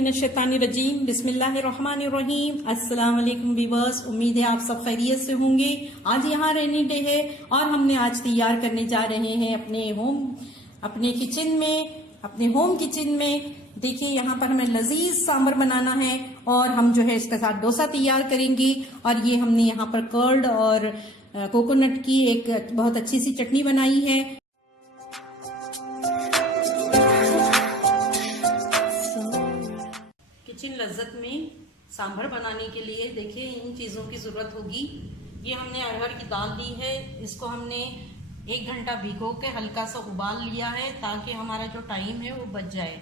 मिनश्शैतानिर्रजीम बिस्मिल्लाहिर्रहमानिर्रहीम। अस्सलाम वालेकुम वीवर्स, उम्मीद है आप सब खैरियत से होंगे। आज यहाँ रेनी डे है और हमने आज तैयार करने जा रहे हैं अपने किचन में, अपने होम किचन में। देखिए यहाँ पर हमें लजीज सांभर बनाना है और हम जो है इसके साथ डोसा तैयार करेंगे। और ये हमने यहाँ पर कर्ड और कोकोनट की एक बहुत अच्छी सी चटनी बनाई है। किचन लज्जत में सांभर बनाने के लिए देखिए इन चीज़ों की ज़रूरत होगी। ये हमने अरहर की दाल ली है, इसको हमने 1 घंटा भिगो के हल्का सा उबाल लिया है ताकि हमारा जो टाइम है वो बच जाए।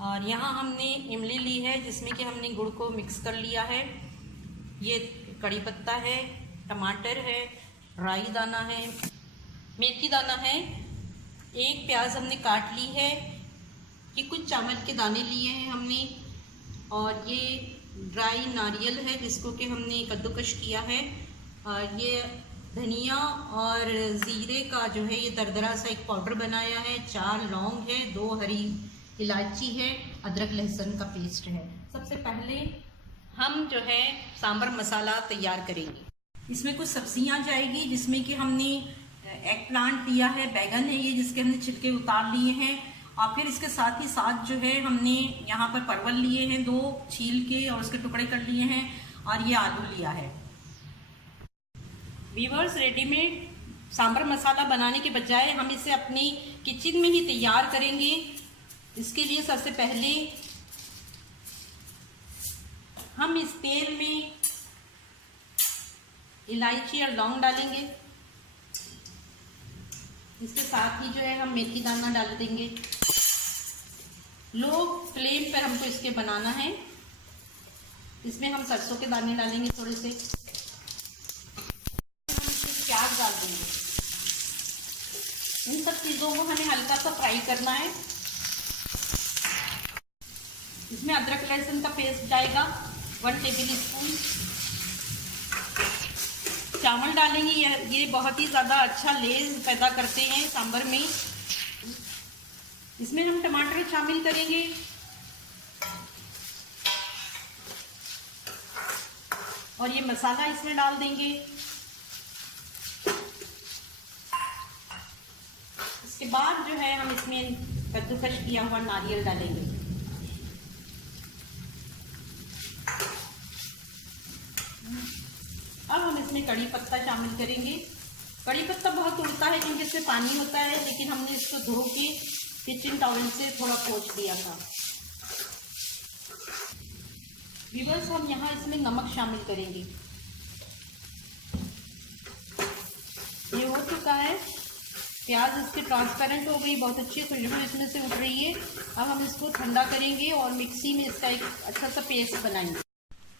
और यहाँ हमने इमली ली है जिसमें कि हमने गुड़ को मिक्स कर लिया है। ये कड़ी पत्ता है, टमाटर है, राई दाना है, मेथी दाना है, 1 प्याज हमने काट ली है, कि कुछ चावल के दाने लिए हैं हमने, और ये ड्राई नारियल है जिसको कि हमने कद्दूकश किया है। और ये धनिया और ज़ीरे का जो है ये दरदरा सा एक पाउडर बनाया है, 4 लौंग है, 2 हरी इलायची है, अदरक लहसुन का पेस्ट है। सबसे पहले हम जो है सांभर मसाला तैयार करेंगे। इसमें कुछ सब्जियां जाएगी जिसमें कि हमने एग प्लांट लिया है, बैगन है ये जिसके हमने छिलके उतार लिए हैं। और फिर इसके साथ ही साथ जो है हमने यहाँ पर परवल लिए हैं 2 छील के और उसके टुकड़े कर लिए हैं, और ये आलू लिया है। वीवर्स, रेडीमेड सांभर मसाला बनाने के बजाय हम इसे अपनी किचन में ही तैयार करेंगे। इसके लिए सबसे पहले हम इस तेल में इलायची और लौंग डालेंगे। इसके साथ ही जो है हम मेथी दाना डाल देंगे। लो फ्लेम पर हमको इसके बनाना है। इसमें हम सरसों के दाने डालेंगे थोड़े से, हम इसमें प्याज डाल देंगे। इन सब चीज़ों को हमें हल्का सा फ्राई करना है। इसमें अदरक लहसुन का पेस्ट जाएगा 1 टेबल स्पून। चावल डालेंगे, ये बहुत ही ज़्यादा अच्छा लेज़ पैदा करते हैं सांभर में। इसमें हम टमाटर शामिल करेंगे, और ये मसाला इसमें डाल देंगे। इसके बाद जो है हम इसमें कद्दूकश किया हुआ नारियल डालेंगे। अब हम इसमें कड़ी पत्ता शामिल करेंगे। कड़ी पत्ता बहुत उड़ता है क्योंकि इसमें पानी होता है, लेकिन हमने इसको धो के किचन टॉवल से थोड़ा पोंछ दिया था। व्यूअर्स, हम यहाँ इसमें नमक शामिल करेंगे। ये हो चुका है। प्याज इसकी ट्रांसपेरेंट हो गई, बहुत अच्छी खुशबू इसमें से उठ रही है। अब हम इसको ठंडा करेंगे और मिक्सी में इसका एक अच्छा सा पेस्ट बनाएंगे।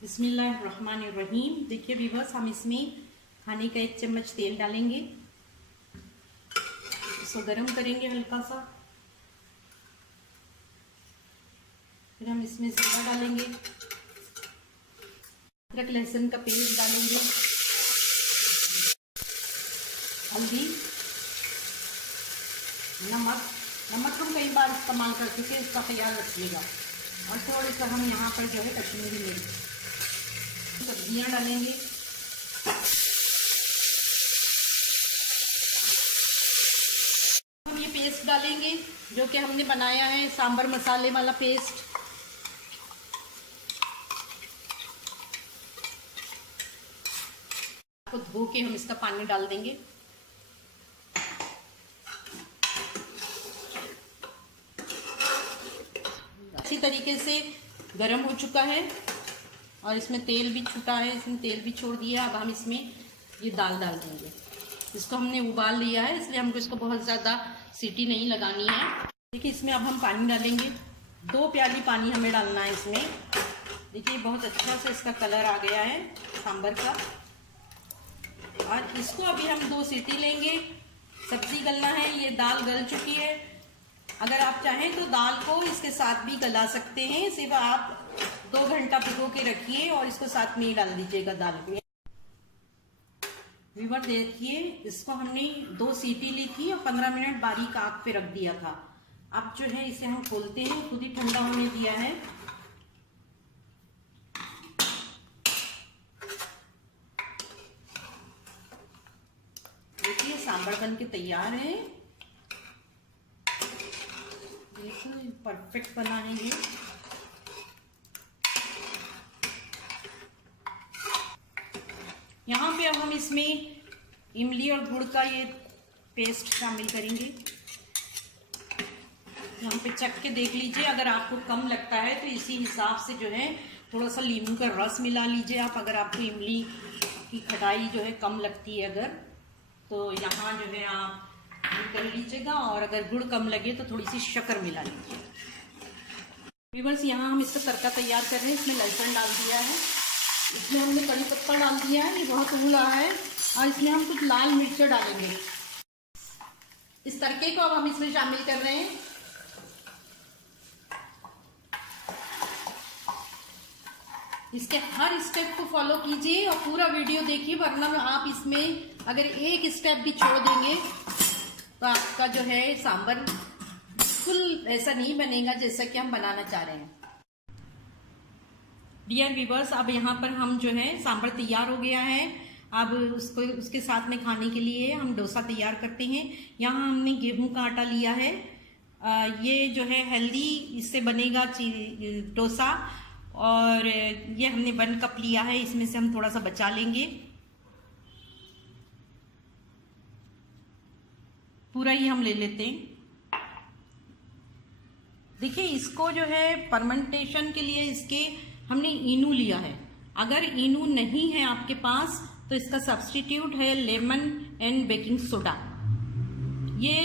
बिस्मिल्लाहिर्रहमानिर्रहीम। देखिए व्यूअर्स, हम इसमें खाने का 1 चम्मच तेल डालेंगे। इसको गरम करेंगे हल्का सा। फिर हम इसमें जीरा डालेंगे, अदरक लहसुन का पेस्ट डालेंगे, हल्दी, नमक हम कई बार इस्तेमाल कर चुके हैं, इसका ख्याल रखिएगा। और थोड़ी सा हम यहाँ पर जो है कश्मीरी मिर्च, सब्जियाँ डालेंगे। हम ये पेस्ट डालेंगे जो कि हमने बनाया है, सांभर मसाले वाला पेस्ट। को धो के हम इसका पानी डाल देंगे। अच्छी तरीके से गरम हो चुका है और इसमें तेल भी छूटा है, इसमें तेल भी छोड़ दिया। अब हम इसमें ये दाल डाल देंगे। इसको हमने उबाल लिया है, इसलिए हमको इसको बहुत ज़्यादा सीटी नहीं लगानी है। देखिए इसमें अब हम पानी डालेंगे। 2 प्याली पानी हमें डालना है इसमें। देखिए बहुत अच्छा से इसका कलर आ गया है सांभर का। और इसको अभी हम 2 सीटी लेंगे। सब्जी गलना है, ये दाल गल चुकी है। अगर आप चाहें तो दाल को इसके साथ भी गला सकते हैं। सिर्फ आप 2 घंटा भिगो के रखिए और इसको साथ में ही डाल दीजिएगा दाल में। व्यूअर देखिए, इसको हमने 2 सीटी ली थी और 15 मिनट बारीक आग पे रख दिया था। अब जो है इसे हम खोलते हैं, खुद ही ठंडा होने दिया है। सांभर बन के तैयार है। बिल्कुल परफेक्ट बना है ये। यहाँ पे अब हम इसमें इमली और गुड़ का ये पेस्ट शामिल करेंगे। यहाँ पे चख के देख लीजिए, अगर आपको कम लगता है तो इसी हिसाब से जो है थोड़ा सा नींबू का रस मिला लीजिए आप। अगर आपको इमली की खटाई जो है कम लगती है अगर, तो यहाँ जो है आप कर लीजिएगा, और अगर गुड़ कम लगे तो थोड़ी सी शक्कर मिला लीजिए। व्यूअर्स, यहाँ हम इसका तड़का तैयार कर रहे हैं। इसमें लहसुन डाल दिया है, इसमें हमने कड़ी पत्ता डाल दिया है, ये बहुत उबल रहा है, और इसमें हम कुछ लाल मिर्च डालेंगे। इस तड़के को अब हम इसमें शामिल कर रहे हैं। इसके हर स्टेप को फॉलो कीजिए और पूरा वीडियो देखिए, वरना आप इसमें अगर एक स्टेप भी छोड़ देंगे तो आपका जो है सांभर बिल्कुल ऐसा नहीं बनेगा जैसा कि हम बनाना चाह रहे हैं। डियर व्यूअर्स, अब यहाँ पर हम जो है सांभर तैयार हो गया है। अब उसके साथ में खाने के लिए हम डोसा तैयार करते हैं। यहाँ हमने गेहूं का आटा लिया है। ये जो है हेल्दी इससे बनेगा डोसा, और ये हमने 1 कप लिया है। इसमें से हम थोड़ा सा बचा लेंगे, पूरा ही हम ले लेते हैं। देखिए, इसको जो है फर्मेंटेशन के लिए इसके हमने इनू लिया है। अगर इनू नहीं है आपके पास तो इसका सब्स्टिट्यूट है लेमन एंड बेकिंग सोडा। ये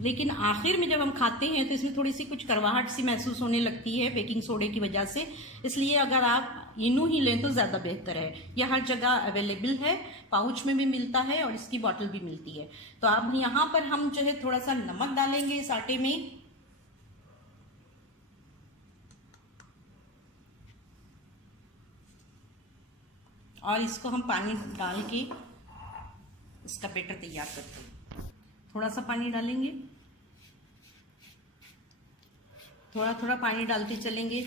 लेकिन आखिर में जब हम खाते हैं तो इसमें थोड़ी सी कुछ करवाहट सी महसूस होने लगती है बेकिंग सोडे की वजह से, इसलिए अगर आप इनू ही लें तो ज़्यादा बेहतर है। यह हर जगह अवेलेबल है, पाउच में भी मिलता है और इसकी बॉटल भी मिलती है। तो अब यहाँ पर हम जो है थोड़ा सा नमक डालेंगे इस आटे में, और इसको हम पानी डाल के इसका बैटर तैयार करते हैं। थोड़ा सा पानी डालेंगे, थोड़ा थोड़ा पानी डालते चलेंगे।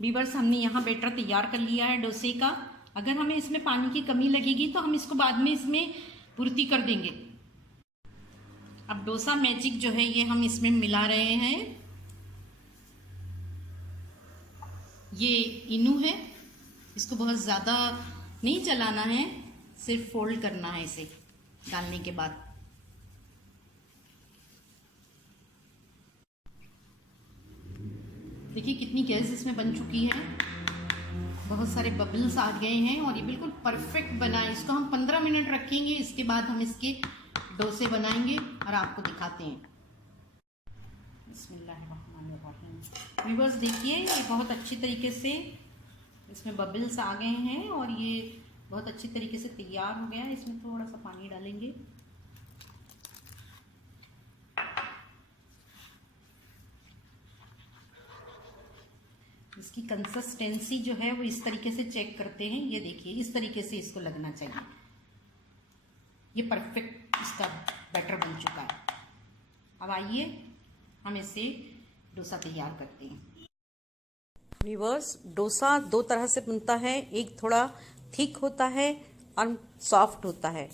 व्यूअर्स, हमने यहाँ बैटर तैयार कर लिया है डोसे का। अगर हमें इसमें पानी की कमी लगेगी तो हम इसको बाद में इसमें पूर्ति कर देंगे। अब डोसा मैजिक जो है ये हम इसमें मिला रहे हैं। ये इनू है, इसको बहुत ज़्यादा नहीं चलाना है, सिर्फ फोल्ड करना है इसे डालने के बाद। देखिए कितनी गैस इसमें बन चुकी है, बहुत सारे बबल्स आ गए हैं और ये बिल्कुल परफेक्ट बना है। इसको हम 15 मिनट रखेंगे, इसके बाद हम इसके डोसे बनाएंगे और आपको दिखाते हैं। व्यूअर्स, देखिए ये बहुत अच्छी तरीके से इसमें बबल्स आ गए हैं और ये बहुत अच्छी तरीके से तैयार हो गया है। इसमें थोड़ा सा पानी डालेंगे। इसकी कंसिस्टेंसी जो है वो इस तरीके से चेक करते हैं। ये देखिए इस तरीके से इसको लगना चाहिए। ये परफेक्ट इसका बैटर बन चुका है। अब आइए हम इसे डोसा तैयार करते हैं। व्यूअर्स, डोसा 2 तरह से बनता है, एक थोड़ा थिक होता है और सॉफ्ट होता है।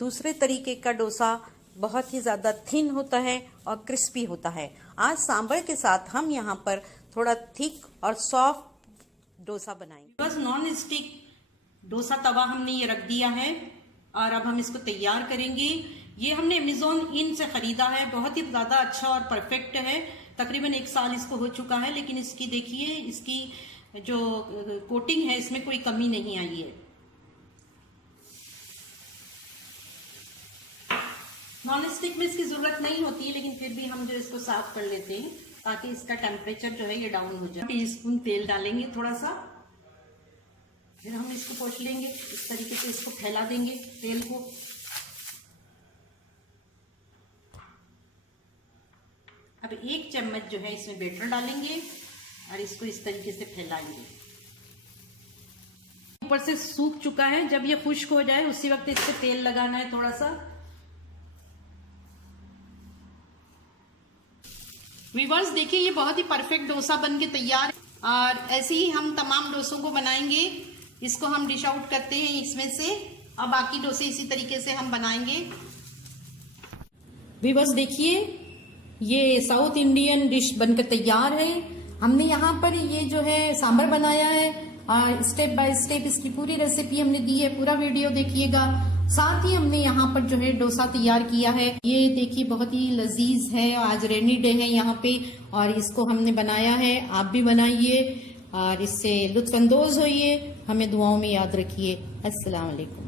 दूसरे तरीके का डोसा बहुत ही ज़्यादा थिन होता है और क्रिस्पी होता है। आज सांभर के साथ हम यहाँ पर थोड़ा थिक और सॉफ्ट डोसा बनाएंगे। बस नॉन स्टिक डोसा तवा हमने ये रख दिया है और अब हम इसको तैयार करेंगे। ये हमने अमेज़ॉन इन से ख़रीदा है, बहुत ही ज़्यादा अच्छा और परफेक्ट है। तकरीबन 1 साल इसको हो चुका है, लेकिन इसकी देखिए इसकी जो कोटिंग है इसमें कोई कमी नहीं आई है। नॉन स्टिक में इसकी ज़रूरत नहीं होती है, लेकिन फिर भी हम जो इसको साफ कर लेते हैं ताकि इसका टेम्परेचर जो है ये डाउन हो जाए। टीस्पून तेल डालेंगे थोड़ा सा, फिर हम इसको पोंछ लेंगे। इस तरीके से इसको फैला देंगे तेल को। अब 1 चम्मच जो है इसमें बैटर डालेंगे और इसको इस तरीके से फैलाएंगे। ऊपर से सूख चुका है, जब ये खुश्क हो जाए उसी वक्त इसको तेल लगाना है थोड़ा सा। व्यूअर्स, देखिए ये बहुत ही परफेक्ट डोसा बन के तैयार है और ऐसे ही हम तमाम डोसों को बनाएंगे। इसको हम डिश आउट करते हैं इसमें से। अब बाकी डोसे इसी तरीके से हम बनाएंगे। व्यूअर्स देखिए, ये साउथ इंडियन डिश बनकर तैयार है। हमने यहाँ पर ये जो है सांभर बनाया है और स्टेप बाय स्टेप इसकी पूरी रेसिपी हमने दी है, पूरा वीडियो देखिएगा। साथ ही हमने यहाँ पर जो है डोसा तैयार किया है। ये देखिए बहुत ही लजीज है। आज रेनी डे है यहाँ पे और इसको हमने बनाया है। आप भी बनाइए और इससे लुत्फानंदोज होइए। हमें दुआओं में याद रखिए। अस्सलाम वालेकुम।